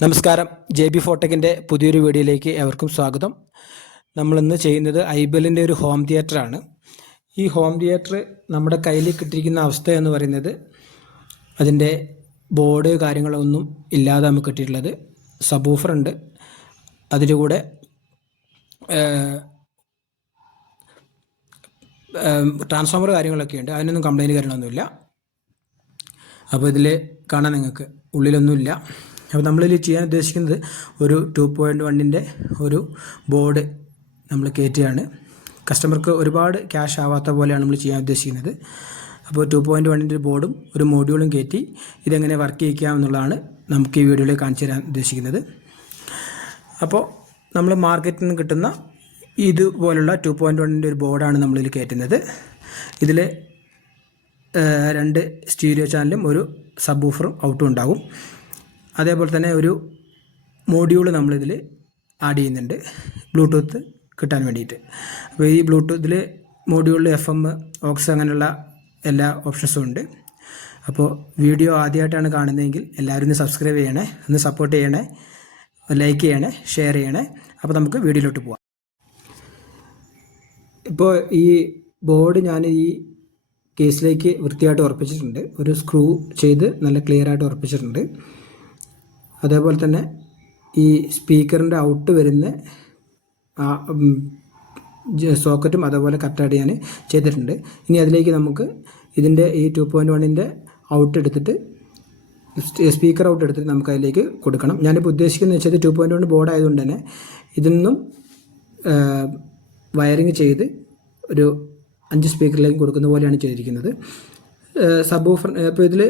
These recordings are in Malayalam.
നമസ്കാരം. JB ഫോട്ടെക്കിൻ്റെ പുതിയൊരു വീഡിയോയിലേക്ക് ഏവർക്കും സ്വാഗതം. നമ്മളിന്ന് ചെയ്യുന്നത് ഐബെല്ലിൻ്റെ ഒരു ഹോം തിയേറ്ററാണ്. ഈ ഹോം തിയേറ്റർ നമ്മുടെ കയ്യിൽ കിട്ടിയിരിക്കുന്ന അവസ്ഥ എന്ന് പറയുന്നത് അതിൻ്റെ ബോർഡ് കാര്യങ്ങളൊന്നും ഇല്ലാതെ നമുക്ക് കിട്ടിയിട്ടുള്ളത്. സബൂഫർ ഉണ്ട്, അതിൻ്റെ കൂടെ ട്രാൻസ്ഫോമർ കാര്യങ്ങളൊക്കെ ഉണ്ട്. അതിനൊന്നും കംപ്ലൈൻറ്റ് കാര്യങ്ങളൊന്നുമില്ല. അപ്പോൾ ഇതിൽ കാണാൻ നിങ്ങൾക്ക് ഉള്ളിലൊന്നുമില്ല. അപ്പോൾ നമ്മളിൽ ചെയ്യാൻ ഉദ്ദേശിക്കുന്നത് ഒരു 2.1-ൻ്റെ ഒരു ബോർഡ് നമ്മൾ കയറ്റുകയാണ്. കസ്റ്റമർക്ക് ഒരുപാട് ക്യാഷ് ആവാത്ത പോലെയാണ് നമ്മൾ ചെയ്യാൻ ഉദ്ദേശിക്കുന്നത്. അപ്പോൾ 2.1-ൻ്റെ ബോർഡും ഒരു മോഡ്യൂളും കയറ്റി ഇതെങ്ങനെ വർക്ക് ചെയ്യിക്കാം എന്നുള്ളതാണ് നമുക്ക് ഈ വീഡിയോയിൽ കാണിച്ചു തരാൻ ഉദ്ദേശിക്കുന്നത്. അപ്പോൾ നമ്മൾ മാർക്കറ്റിൽ നിന്ന് കിട്ടുന്ന ഇതുപോലുള്ള 2.1-ൻ്റെ ഒരു ബോർഡാണ് നമ്മളിൽ കയറ്റുന്നത്. ഇതിൽ 2 സ്റ്റീരിയോ ചാനലും ഒരു സബ്വൂഫറും ഔട്ടും ഉണ്ടാകും. അതേപോലെ തന്നെ ഒരു മോഡ്യൂൾ നമ്മളിതിൽ ആഡ് ചെയ്യുന്നുണ്ട് ബ്ലൂടൂത്ത് കിട്ടാൻ വേണ്ടിയിട്ട്. അപ്പോൾ ഈ ബ്ലൂടൂത്തിൽ മോഡ്യൂളിൽ FM, ഓക്സ് അങ്ങനെയുള്ള എല്ലാ ഓപ്ഷൻസും ഉണ്ട്. അപ്പോൾ വീഡിയോ ആദ്യമായിട്ടാണ് കാണുന്നതെങ്കിൽ എല്ലാവരും ഒന്ന് സബ്സ്ക്രൈബ് ചെയ്യണേ, ഒന്ന് സപ്പോർട്ട് ചെയ്യണേ, ലൈക്ക് ചെയ്യണേ, ഷെയർ ചെയ്യണേ. അപ്പോൾ നമുക്ക് വീഡിയോയിലോട്ട് പോവാം. ഇപ്പോൾ ഈ ബോർഡ് ഞാൻ ഈ കേസിലേക്ക് വൃത്തിയായിട്ട് ഉറപ്പിച്ചിട്ടുണ്ട്. ഒരു സ്ക്രൂ ചെയ്ത് നല്ല ക്ലിയറായിട്ട് ഉറപ്പിച്ചിട്ടുണ്ട്. അതേപോലെ തന്നെ ഈ സ്പീക്കറിൻ്റെ ഔട്ട് വരുന്ന സോക്കറ്റും അതേപോലെ കറക്റ്റായിട്ട് ഞാൻ ചെയ്തിട്ടുണ്ട്. ഇനി അതിലേക്ക് നമുക്ക് ഇതിൻ്റെ ഈ 2.1-ൻ്റെ ഔട്ട് എടുത്തിട്ട് സ്പീക്കർ ഔട്ട് എടുത്തിട്ട് നമുക്ക് അതിലേക്ക് കൊടുക്കണം. ഞാനിപ്പോൾ ഉദ്ദേശിക്കുന്നത് വെച്ചാൽ 2.1 ബോർഡ് ആയതുകൊണ്ട് തന്നെ ഇതിന്നും വയറിങ് ചെയ്ത് ഒരു 5 സ്പീക്കറിലേക്ക് കൊടുക്കുന്ന പോലെയാണ് ചെയ്തിരിക്കുന്നത്. സബ്വൂഫർ ഇപ്പോൾ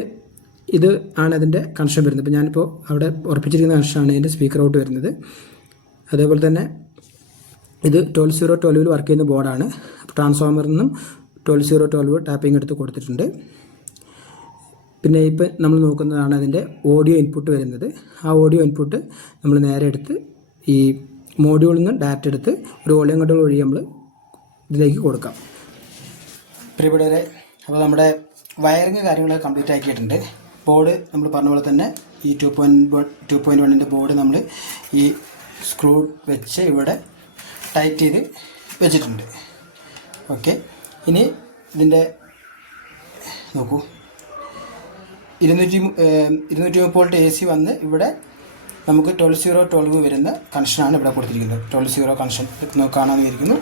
ഇത് ആണ് അതിൻ്റെ കണക്ഷൻ വരുന്നത്. ഇപ്പോൾ ഞാനിപ്പോൾ അവിടെ ഉറപ്പിച്ചിരിക്കുന്ന കണക്ഷനാണ് ഇതിൻ്റെ സ്പീക്കർ ഔട്ട് വരുന്നത്. അതേപോലെ തന്നെ ഇത് 12.0.12 വർക്ക് ചെയ്യുന്ന ബോർഡാണ്. ട്രാൻസ്ഫോമറിൽ നിന്നും 12.0.12 ടാപ്പിംഗ് എടുത്ത് കൊടുത്തിട്ടുണ്ട്. പിന്നെ ഇപ്പം നമ്മൾ നോക്കുന്നതാണ് അതിൻ്റെ ഓഡിയോ ഇൻപുട്ട് വരുന്നത്. ആ ഓഡിയോ ഇൻപുട്ട് നമ്മൾ നേരെ എടുത്ത് ഈ മോഡ്യൂളിൽ നിന്ന് ഡയറക്റ്റ് എടുത്ത് ഒരു വോളിയം കൺട്രോൾ വഴി നമ്മൾ ഇതിലേക്ക് കൊടുക്കാം. പ്രിയപ്പെട്ടവരെ, അപ്പോൾ നമ്മുടെ വയറിങ് കാര്യങ്ങളൊക്കെ കംപ്ലീറ്റ് ആക്കിയിട്ടുണ്ട്. ബോർഡ് നമ്മൾ പറഞ്ഞ പോലെ തന്നെ ഈ 2.1-ൻ്റെ ബോർഡ് നമ്മൾ ഈ സ്ക്രൂ വെച്ച് ഇവിടെ ടൈറ്റ് ചെയ്ത് വെച്ചിട്ടുണ്ട്. ഓക്കെ, ഇനി ഇതിൻ്റെ നോക്കൂ, 230 വോൾട്ട് AC വന്ന് ഇവിടെ നമുക്ക് 12.0.12 വരുന്ന കണക്ഷനാണ് ഇവിടെ കൊടുത്തിരിക്കുന്നത്. 12.0 കണക്ഷൻ കാണാമെന്ന് വിചാരിക്കുന്നു.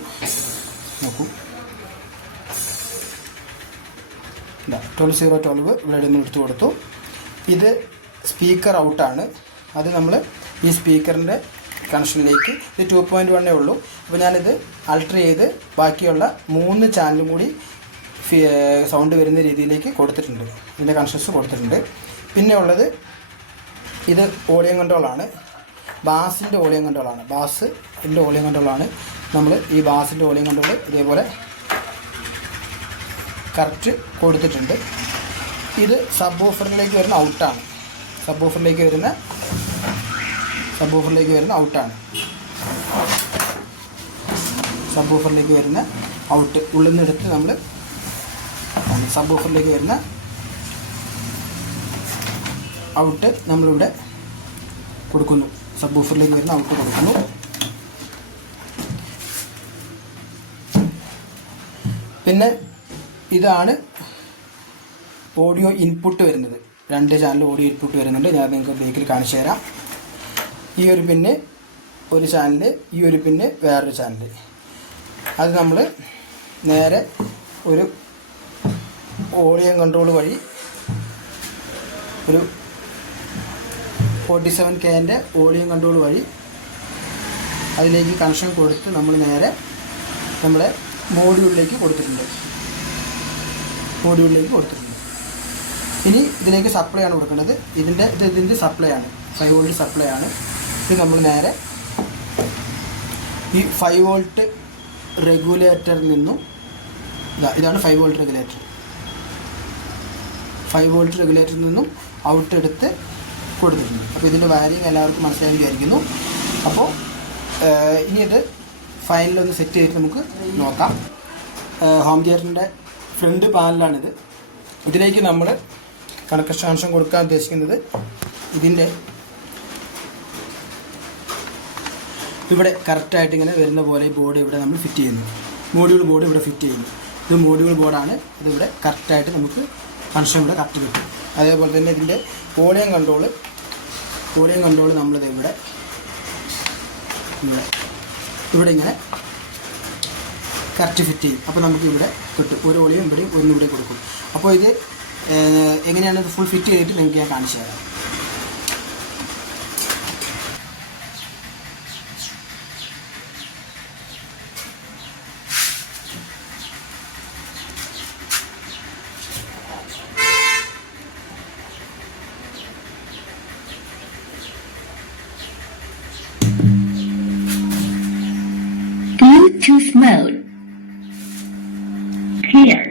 നോക്കൂ, 12.0.12 ഇവിടെ നിന്ന് എടുത്തു കൊടുത്തു. ഇത് സ്പീക്കർ ഔട്ടാണ്. അത് നമ്മൾ ഈ സ്പീക്കറിൻ്റെ കണക്ഷനിലേക്ക് ഇത് 2.1 ഉള്ളൂ. അപ്പോൾ ഞാനിത് അൾട്ടർ ചെയ്ത് ബാക്കിയുള്ള 3 ചാനലും കൂടി സൗണ്ട് വരുന്ന രീതിയിലേക്ക് കൊടുത്തിട്ടുണ്ട്. ഇതിൻ്റെ കണക്ഷൻസ് കൊടുത്തിട്ടുണ്ട്. പിന്നെ ഉള്ളത് ഇത് വോളിയം കൺട്രോളാണ്. ബാസിൻ്റെ വോളിയം കൺട്രോളാണ്. ബാസിൻ്റെ വോളിയം കൺട്രോളാണ്. നമ്മൾ ഈ ബാസിൻ്റെ വോളിയം കൺട്രോൾ ഇതേപോലെ കറക്റ്റ് കൊടുത്തിട്ടുണ്ട്. ഇത് സബ്വൂഫറിലേക്ക് വരുന്ന ഔട്ടാണ്. സബ്വൂഫറിലേക്ക് വരുന്ന ഔട്ടാണ്. സബ്വൂഫറിലേക്ക് വരുന്ന ഔട്ട് ഉള്ളിൽ നിന്ന് എടുത്ത് നമ്മൾ സബ്വൂഫറിലേക്ക് വരുന്ന ഔട്ട് നമ്മളിവിടെ കൊടുക്കുന്നു. സബ്വൂഫറിലേക്ക് വരുന്ന ഔട്ട് കൊടുക്കുന്നു. പിന്നെ ഇതാണ് ഓഡിയോ ഇൻപുട്ട് വരുന്നത്. 2 ചാനൽ ഓഡിയോ ഇൻപുട്ട് വരുന്നുണ്ട്. ഞാൻ നിങ്ങൾക്ക് ബേക്കിൽ കാണിച്ചു തരാം. ഈ ഒരു പിന്ന് ഒരു ചാനൽ, ഈ ഒരു പിന്ന് വേറൊരു ചാനൽ. അത് നമ്മൾ നേരെ ഒരു ഓഡിയോ കൺട്രോൾ വഴി ഒരു 47K-ൻ്റെ ഓഡിയോ കൺട്രോൾ വഴി അതിലേക്ക് കണക്ഷൻ കൊടുത്ത് നമ്മൾ നേരെ നമ്മളെ മോഡ്യൂളിലേക്ക് കൊടുത്തിട്ടുണ്ട്. ഇനി ഇതിലേക്ക് സപ്ലൈ ആണ് കൊടുക്കുന്നത്. ഇതിൻ്റെ സപ്ലൈ ആണ്, 5 വോൾട്ട് സപ്ലൈ ആണ്. ഇത് നമ്മൾ നേരെ ഈ 5 വോൾട്ട് റെഗുലേറ്ററിൽ നിന്നും ഇതാണ് 5 വോൾട്ട് റെഗുലേറ്റർ. 5 വോൾട്ട് റെഗുലേറ്ററിൽ നിന്നും ഔട്ട് എടുത്ത് കൊടുത്തിട്ടുണ്ട്. അപ്പോൾ ഇതിൻ്റെ വയറിങ് എല്ലാവർക്കും മനസ്സിലായി വിചാരിക്കുന്നു. അപ്പോൾ ഇനി ഇത് ഫൈനലൊന്ന് സെറ്റ് ചെയ്തിട്ട് നമുക്ക് നോക്കാം. ഹോം തിയേറ്ററിൻ്റെ ഫ്രണ്ട് പാനലാണിത്. ഇതിലേക്ക് നമ്മൾ കണക്ഷൻ കൊടുക്കാൻ ഉദ്ദേശിക്കുന്നത് ഇതിൻ്റെ ഇവിടെ കറക്റ്റായിട്ട് ഇങ്ങനെ വരുന്ന പോലെ ഈ ബോർഡ് ഇവിടെ നമ്മൾ ഫിറ്റ് ചെയ്യുന്നു. മോഡ്യൂൾ ബോർഡ് ഇവിടെ ഫിറ്റ് ചെയ്യുന്നു. ഇത് മോഡ്യൂൾ ബോർഡാണ്. ഇതിവിടെ കറക്റ്റായിട്ട് നമുക്ക് കണക്ഷൻ ഇവിടെ കറക്റ്റ് കിട്ടും. അതേപോലെ തന്നെ ഇതിൻ്റെ വോളിയം കൺട്രോൾ നമ്മളിത് ഇവിടെ ഇങ്ങനെ കറക്റ്റ് ഫിറ്റ് ചെയ്യും. അപ്പോൾ നമുക്ക് ഇവിടെ കിട്ടും. ഒരു വോളിയം ഇവിടെയും ഒന്നിവിടെ കൊടുക്കും. അപ്പോൾ ഇത് എങ്ങനെയാണ് ഇത് ഫുൾ ഫിറ്റ് ചെയ്തിട്ട് നിങ്ങൾക്ക് ഞാൻ കാണിച്ചു തരാം. Bluetooth mode. Paired.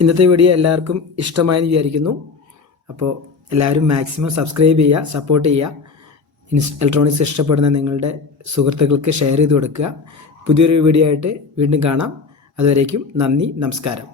ഇന്നത്തെ വീഡിയോ എല്ലാവർക്കും ഇഷ്ടമായെന്ന് വിചാരിക്കുന്നു. അപ്പോൾ എല്ലാവരും മാക്സിമം സബ്സ്ക്രൈബ് ചെയ്യുക, സപ്പോർട്ട് ചെയ്യുക. ഇലക്ട്രോണിക്സ് ഇഷ്ടപ്പെടുന്ന നിങ്ങളുടെ സുഹൃത്തുക്കൾക്ക് ഷെയർ ചെയ്ത് കൊടുക്കുക. പുതിയൊരു വീഡിയോ ആയിട്ട് വീണ്ടും കാണാം. അതുവരേക്കും നന്ദി, നമസ്കാരം.